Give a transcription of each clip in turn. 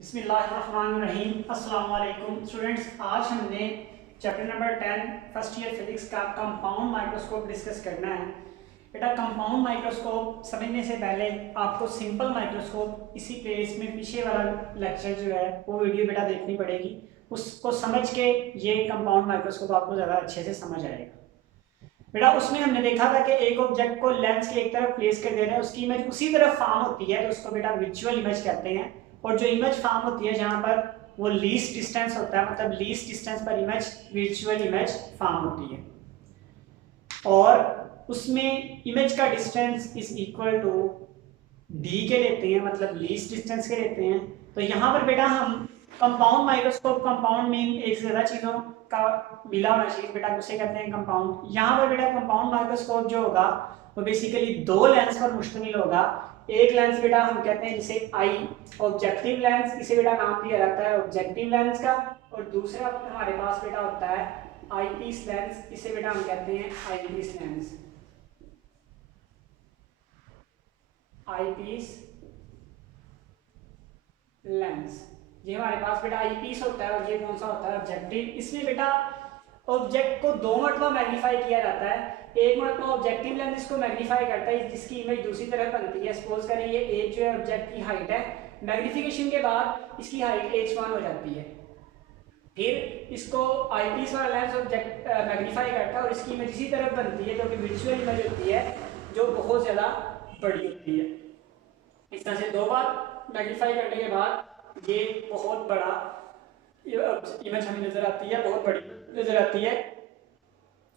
बिस्मिल्लाहिर्रहमानिर्रहीम। अस्सलाम वालेकुम स्टूडेंट्स, आज हमने chapter number 10 first year physics का कंपाउंड माइक्रोस्कोप डिस्कस करना है। बेटा, कंपाउंड माइक्रोस्कोप समझने से पहले आपको सिंपल माइक्रोस्कोप इसी प्लेलिस्ट में पीछे वाला लेक्चर जो है वो वीडियो बेटा देखनी पड़ेगी। उसको समझ के ये कंपाउंड माइक्रोस्कोप आपको ज़्यादा अच्छे से समझ आएगा। बेटा, उसमें हमने देखा था कि एक ऑब्जेक्ट को लेंस के एक तरफ प्लेस कर दे रहे हैं, उसकी इमेज उसी तरफ फॉर्म होती है तो उसको बेटा विजुअल इमेज कहते हैं। और जो इमेज फॉर्म होती है जहाँ पर वो लीस्ट डिस्टेंस होता है, मतलब लीस्ट डिस्टेंस पर इमेज विजुअल इमेज फॉर्म होती है। और उसमें इमेज का distance is equal to D के लेते हैं, मतलब लीस्ट डिस्टेंस के लेते हैं। तो यहाँ पर बेटा हम कंपाउंड माइक्रोस्कोप, कंपाउंड मीन एक से ज़्यादा चीज़ों का मिला होना चाहिए बेटा, उसे कहते हैं कंपाउंड। यहाँ पर बेटा कंपाउंड माइक्रोस्कोप जो होगा वो बेसिकली दो लेंस पर मुश्तमिल होगा। एक लेंस बेटा हम कहते हैं जिसे आई ऑब्जेक्टिव लेंस, इसे बेटा नाम दिया जाता है ऑब्जेक्टिव लेंस का। और दूसरा हमारे पास बेटा होता है आई पीस लेंस, इसे बेटा हम कहते हैं आई पीस लेंस। आई पीस लेंस, ये हमारे पास बेटा आई पीस होता है और ये कौन सा होता है ऑब्जेक्टिव। इसमें बेटा ऑब्जेक्ट को दो मरतबा मैग्नीफाई किया जाता है। एक मरतबा ऑब्जेक्टिव लेंस इसको मैग्नीफाई करता है जिसकी इमेज दूसरी तरफ बनती है। सपोज करें ये एच जो है ऑब्जेक्ट की हाइट है, मैग्नीफिकेशन के बाद इसकी हाइट h1 हो जाती है। फिर इसको आई पीस वाला लेंस ऑब्जेक्ट मैग्नीफाई करता है और इसकी इमेज इसी तरफ बनती है जो कि विजुअल इमेज होती है, जो बहुत ज़्यादा बड़ी होती है। इस तरह से दो बार मैग्नीफाई करने के बाद ये बहुत बड़ा इमेज हमें नजर आती है, बहुत बड़ी नजर आती है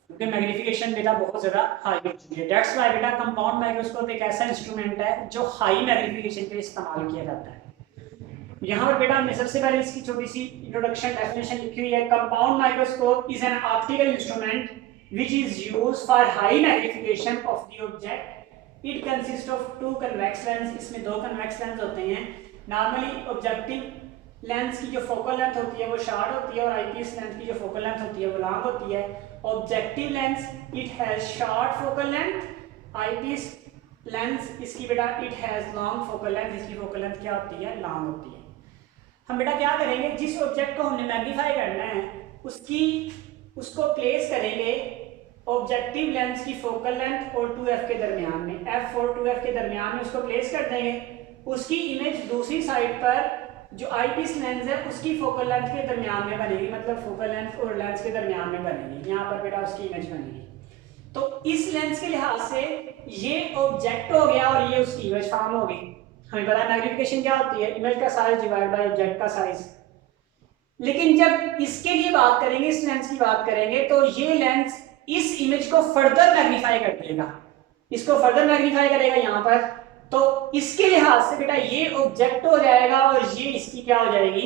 क्योंकि मैग्नीफिकेशन बेटा बहुत ज़्यादा हाई हो चुकी है। दैट्स व्हाई बेटा कंपाउंड माइक्रोस्कोप एक ऐसा इंस्ट्रूमेंट है जो हाई मैग्नीफिकेशन पे इस्तेमाल किया जाता है। यहाँ पर बेटा हमने सबसे पहले इसकी छोटी सी इंट्रोडक्शन डेफिनेशन लिखी हुई है। Compound microscope is an optical instrument which is used for high magnification of the object. It consists of two convex lens, इसमें दो convex lens होते हैं। नॉर्मली ऑब्जेक्टिव लेंस की जो फोकल लेंथ होती है वो शार्ट होती है और आईपीस लेंस की जो फोकल लेंथ होती है वो लॉन्ग होती है। Objective lens it has short focal length, eyepiece lens इसकी बेटा it has long focal length, इसकी फोकल लेंथ क्या होती है, लॉन्ग होती है। हम बेटा क्या करेंगे, जिस ऑब्जेक्ट को हमने मैग्नीफाई करना है उसको प्लेस करेंगे ऑब्जेक्टिव लेंस की फोकल लेंथ और 2f के दरमियान में, f और 2f के दरमियान में उसको प्लेस कर देंगे। उसकी इमेज दूसरी साइड पर जो आईपीस लेंस है उसकी फोकल लेंथ के दरमियान में बनेगी, मतलब फोकल लेंथ और लेंस के दरमियान में बनेगी। यहाँ पर बेटा उसकी इमेज बनेगी। तो इस लेंस के लिहाज से ये ऑब्जेक्ट हो गया और ये उसकी इमेज फॉर्म हो गई। हमें पता है मैग्नीफिकेशन क्या होती है, इमेज का साइज डिवाइड बाय ऑब्जेक्ट का साइज। लेकिन जब इसके लिए बात करेंगे, इस लेंस की बात करेंगे, तो ये लेंस इस इमेज को फर्दर मैग्नीफाई कर देगा, इसको फर्दर मैग्नीफाई करेगा यहाँ पर। तो इसके लिहाज से बेटा ये ऑब्जेक्ट हो जाएगा और ये इसकी क्या हो जाएगी,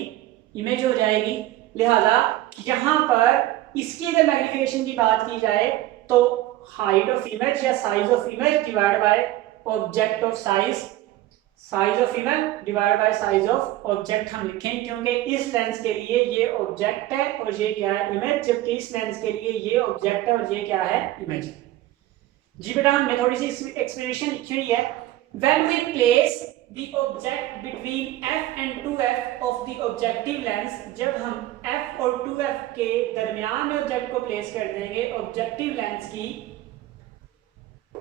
इमेज हो जाएगी। लिहाजा यहाँ पर इसकी अगर मैग्नीफिकेशन की बात की जाए तो हाइट ऑफ इमेज या size of image divide by object of size, size of image divide bye size of object हम लिखें, क्योंकि इस लेंस के लिए ये ऑब्जेक्ट है और ये क्या है, इमेज, जबकि इस लेंस के लिए ये ऑब्जेक्ट है और ये क्या है, इमेज। जी बेटा, हमने थोड़ी सी एक्सप्लेनेशन लिखी हुई है। When we place the object between f and 2f of the objective lens, जब हम f और 2f के दरमियान में ऑब्जेक्ट को प्लेस कर देंगे ऑब्जेक्टिव लेंस की,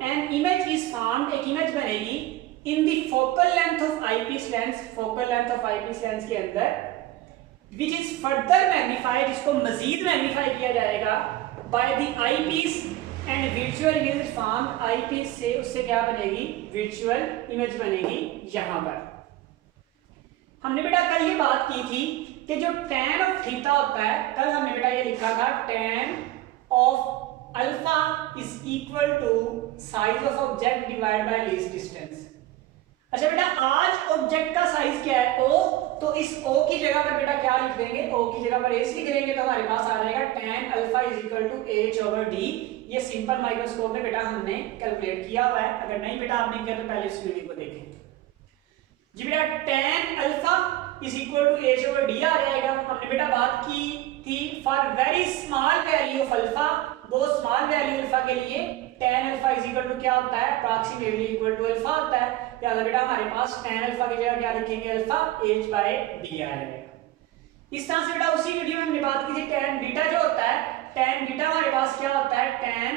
एन इमेज इज फॉर्म्ड, एक इमेज बनेगी in the focal length of eyepiece lens, focal length of eyepiece lens के अंदर, विच इज फर्दर मैग्नीफाइड, इसको मजीद मैग्नीफाई किया जाएगा by the eyepiece and visual image form, eyepiece से उससे क्या बनेगी, विजुअल इमेज बनेगी। यहां पर हमने बेटा कल ये बात की थी कि जो tan ऑफ थीटा होता है, कल हमने बेटा ये लिखा था tan of alpha is equal to size of object divide by least distance. अच्छा बेटा, आज ऑब्जेक्ट का साइज क्या है, o, तो इस o की जगह पर बेटा क्या लिख देंगे, o की जगह पर h लिख देंगे तो हमारे पास आ जाएगा tan alpha is equal to h over d। ये सिंपल माइक्रोस्कोप में बेटा हमने कैलकुलेट किया हुआ है, अगर नहीं बेटा आपने किया तो पहले इस वीडियो को देखें। जी बेटा, tan alpha is equal to h over d आ जाएगा। हमने बेटा बात की कि for very small value of alpha, बहुत स्मॉल वैल्यू अल्फा के लिए tan alpha is equal to क्या होता है, अप्रॉक्सीमेटली इक्वल टू अल्फा होता है। क्या बेटा हमारे पास tan अल्फा की जगह क्या लिखेंगे, अल्फा h बाय d आ जाएगा। इस तरह से बेटा उसी वीडियो में हमने बात की थी tan बीटा जो होता है, tan बीटा हमारे पास क्या होता है, tan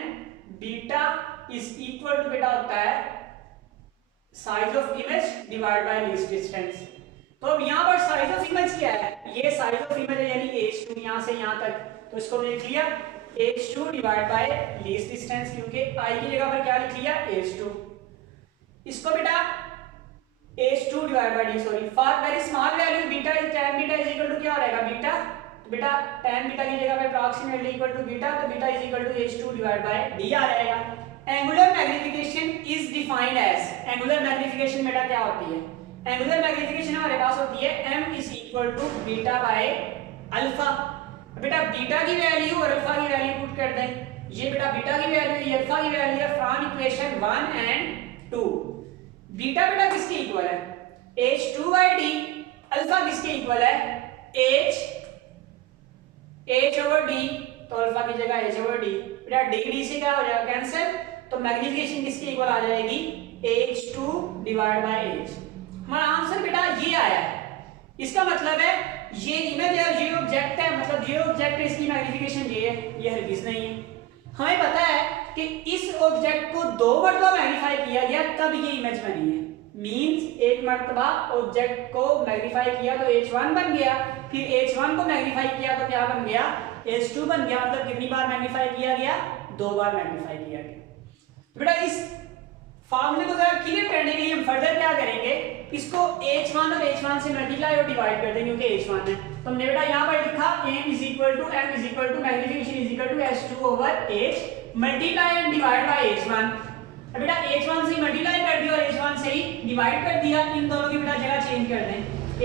beta is equal to beta होता है size of image divide by least distance. तो अब यहाँ पर साइज ऑफ इमेज क्या है, ये साइज ऑफ इमेज है यानी h2 यहाँ से यहाँ तक, तो इसको लिख लिया h2 divide by least distance, क्योंकि i की जगह पर क्या लिख लिया h2। इसको बेटा h2 divide by d, sorry for very small value beta is tan beta is equal to क्या हो जाएगा बीटा, तो बेटा tan बीटा की जगह पे अप्रॉक्सीमेटली इक्वल टू बीटा, तो beta is equal to h2 divide by d आ जाएगा। Angular magnification is defined as, angular magnification बेटा क्या होती है, एंगुलर मैग्निफिकेशन हमारे पास होती है m is equal to beta by alpha. बेटा बीटा की वैल्यू और अल्फा की वैल्यू पुट कर दें, ये बेटा बीटा की वैल्यू, ये अल्फा की वैल्यू है फ्रॉम इक्वेशन 1 एंड 2। बीटा बेटा किसके इक्वल है, h2 बाय d, अल्फा किसके इक्वल है, h ओवर d, तो अल्फा की जगह h ओवर d, बेटा d से क्या हो जाएगा कैंसिल, तो मैग्निफिकेशन किसके इक्वल आ जाएगी, h2 डिवाइड बाय h। हमारा आंसर बेटा ये आया है। इसका मतलब है ये इमेज है, ये ऑब्जेक्ट है, मतलब ये ऑब्जेक्ट है, इसकी मैग्निफिकेशन ये है, ये हरगिज नहीं है। हमें पता है कि इस ऑब्जेक्ट को 2 मरतबा मैग्नीफाई किया गया तब ये इमेज बनी है, मींस एक मरतबा ऑब्जेक्ट को मैग्नीफाई किया तो h1 बन गया, फिर h1 को मैग्नीफाई किया तो क्या बन गया, h2 बन गया। मतलब कितनी बार मैग्नीफाई किया गया, 2 बार मैग्नीफाई किया गया। तो बेटा इस फॉर्मूले को जरा क्लियर करने के लिए हम फर्दर क्या करेंगे, इसको h1 और h1 से मल्टीप्लाई और डिवाइड कर देंगे क्योंकि h1 है। तो हमने बेटा यहाँ पर लिखा m is equal to magnification is equal to h2 over h multiply and divide by h1। अब बेटा h1 से मल्टीप्लाई कर दिया और h1 से ही डिवाइड कर दिया, इन दोनों की बेटा जगह चेंज कर दें,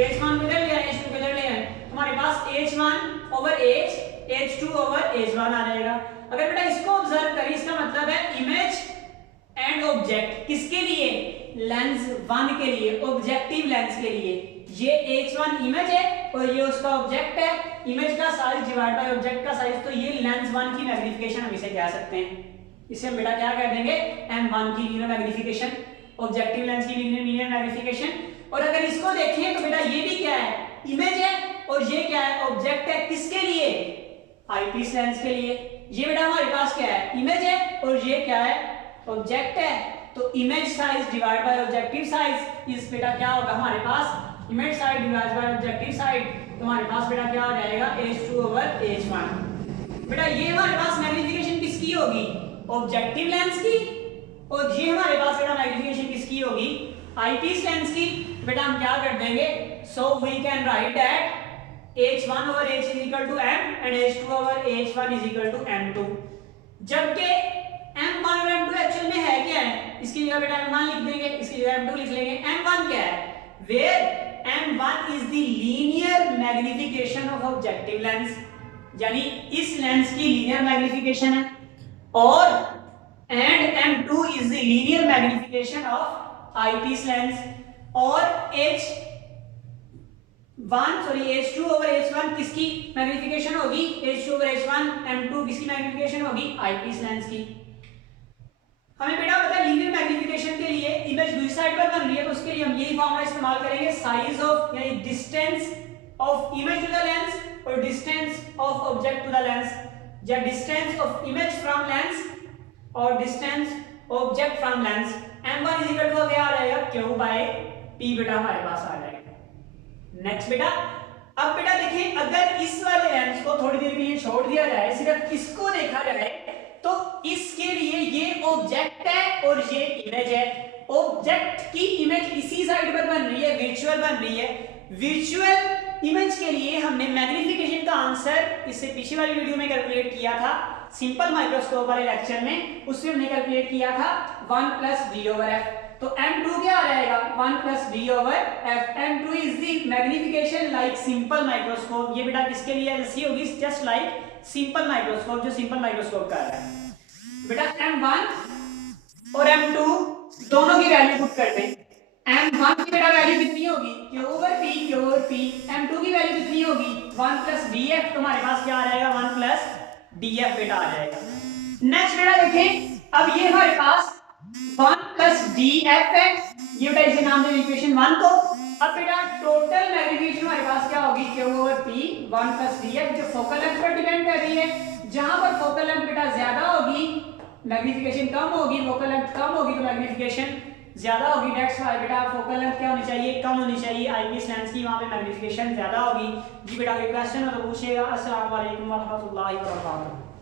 h1 को इधर ले आए, h2 को इधर ले आए, हमारे पास h1 over h, h2 over h1 आ जाएगा। अगर बेटा इसको ऑब्जर्व करें, इसका मतलब है इमेज एंड ऑब्जेक्ट किसके लिए, लेंस 1 के लिए, ऑब्जेक्टिव लेंस के लिए। ये h1 इमेज है और ये उसका ऑब्जेक्ट है, इमेज का साइज डिवाइड बाय ऑब्जेक्ट का साइज, तो ये लेंस 1 की मैग्नीफिकेशन हम इसे कह सकते हैं। इसे हम बेटा क्या कह देंगे, m1 की लीनियर मैग्नीफिकेशन, ऑब्जेक्टिव लेंस की लीनियर मैग्नीफिकेशन। और अगर इसको देखें तो बेटा ये भी क्या है, इमेज है, और ये क्या है, ऑब्जेक्ट है, किसके लिए, आईपीस लेंस के लिए। ये बेटा हमारे पास क्या है, इमेज है, और ये क्या है, ऑब्जेक्ट है। तो image size divide by objective size, इस बेटा क्या होगा हमारे पास, image side divide by objective side, तो हमारे पास बेटा क्या हो जाएगा, h2 ओवर h1। बेटा ये हमारे पास मैग्नीफिकेशन किसकी होगी, ऑब्जेक्टिव लेंस की, और ये हमारे पास बेटा मैग्नीफिकेशन किसकी होगी, आईपीस लेंस की। बेटा हम क्या कर देंगे, so we can write that h1 over h is equal to m and h2 over h1 is equal to m2। जबकि m1 और m2 एक्चुअल में है क्या है, इसकी जगह बेटा m1 लिख देंगे, इसकी जगह m2 लिख लेंगे। m1 क्या है, where m1 is the linear magnification of objective lens, यानी इस लेंस की लीनियर मैग्नीफिकेशन है, और and m2 is the linear magnification of eyepiece lens, और h2 ओवर h1 किसकी मैग्नीफिकेशन होगी, h2 ओवर h1, m2 किसकी मैग्नीफिकेशन होगी, आईपीस लेंस की। हमें बेटा पता है लीनियर मैग्नीफिकेशन के लिए इमेज दूसरी साइड पर बन रही है, तो उसके लिए हम यही फॉर्मूला इस्तेमाल करेंगे, साइज ऑफ यानी distance of image to the lens और distance of object to the lens, या distance of image from lens और distance object from lens. m1 is equal to क्या आ जाएगा, q बाय p बेटा हमारे पास आ जाएगा। नेक्स्ट बेटा, अब बेटा देखिए अगर इस वाले लेंस को थोड़ी देर के लिए छोड़ दिया जाए, सिर्फ इसको देखा जाए, तो इसके लिए ये ऑब्जेक्ट है और ये इमेज है। ऑब्जेक्ट की इमेज इसी साइड पर बन रही है, वर्चुअल बन रही है। वर्चुअल इमेज के लिए हमने मैग्नीफिकेशन का आंसर इससे पिछली वाली वीडियो में कैलकुलेट किया था, सिंपल माइक्रोस्कोप वाले लेक्चर में, उससे हमने कैलकुलेट किया था 1 प्लस v ओवर f। तो m2 क्या आ जाएगा, 1 plus v over f। m2 is the magnification like simple microscope. ये बेटा किसके लिए ऐसी होगी, जस्ट लाइक सिंपल माइक्रोस्कोप, जो सिंपल माइक्रोस्कोप का है। बेटा m1 और m2 दोनों की वैल्यू पुट कर दें। m1 की बेटा वैल्यू कितनी होगी, q over p, q over P, m2 की वैल्यू कितनी होगी 1 प्लस डी एफ, तो हमारे पास क्या आ जाएगा 1 प्लस डी एफ बेटा आ जाएगा। नेक्स्ट बेटा देखें, अब ये हमारे पास 1 प्लस डी एफ है, ये बेटा इसे नाम दे इक्वेशन 1 को। अब बेटा टोटल मैग्नीफिकेशन हमारे पास क्या होगी Q over P 1 plus D F, जो फोकल लेंथ पर डिपेंड कर रही है। जहां पर फोकल लेंथ बेटा ज्यादा होगी मैग्नीफिकेशन कम होगी, फोकल लेंथ कम होगी तो मैग्नीफिकेशन ज्यादा होगी। दैट्स व्हाई बेटा फोकल लेंथ क्या होनी चाहिए, कम होनी चाहिए आईपीएस लेंस की, वहां पे मैग्नीफिकेशन ज्यादा होगी। जी बेटा कोई क्वेश्चन हो तो पूछिएगा। अस्सलाम वालेकुम व रहमतुल्लाहि व बरकातहू।